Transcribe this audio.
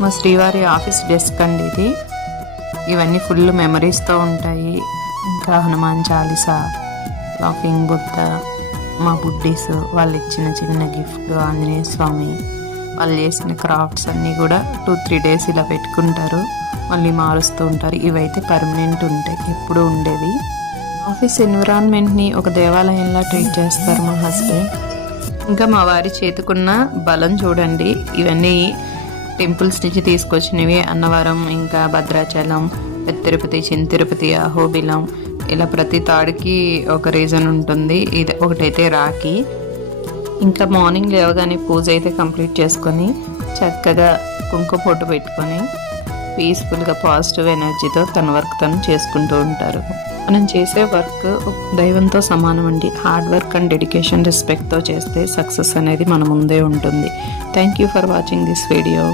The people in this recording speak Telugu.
మా శ్రీవారి ఆఫీస్ డెస్క్ అండి ఇది. ఇవన్నీ ఫుల్ మెమరీస్తో ఉంటాయి. ఇంకా హనుమాన్ చాలీసా, లాఫింగ్ బుద్ధ, మా బుడ్డీస్ వాళ్ళు ఇచ్చిన చిన్న గిఫ్ట్, ఆంజనేయ స్వామి వాళ్ళు చేసిన క్రాఫ్ట్స్ అన్నీ కూడా 2-3 డేస్ ఇలా పెట్టుకుంటారు, మళ్ళీ మారుస్తూ ఉంటారు. ఇవైతే పర్మనెంట్ ఉంటాయి, ఎప్పుడు ఉండేవి. ఆఫీస్ ఎన్విరాన్మెంట్ని ఒక దేవాలయంలా ట్రీట్ చేస్తారు మా హస్బెండ్. ఇంకా మా వారి చేతుకున్న బలం చూడండి. ఇవన్నీ టెంపుల్స్ నుంచి తీసుకొచ్చినవి. అన్నవరం, ఇంకా భద్రాచలం, పెద్ద తిరుపతి, చిన్న తిరుపతి, అహోబిలం, ఇలా ప్రతి తాడికి ఒక రీజన్ ఉంటుంది. ఇది ఒకటైతే రాఖీ. ఇంకా మార్నింగ్ లేవగానే పూజ అయితే కంప్లీట్ చేసుకొని చక్కగా కుంకుమ పొట్టు పెట్టుకొని పీస్ఫుల్గా పాజిటివ్ ఎనర్జీతో తన వర్క్ తను చేసుకుంటూ ఉంటారు. మనం చేసే వర్క్ దైవంతో సమానం అండి. హార్డ్ వర్క్ అండ్ డెడికేషన్, రెస్పెక్ట్తో చేస్తే సక్సెస్ అనేది మన ముందే ఉంటుంది. Thank you for watching this video.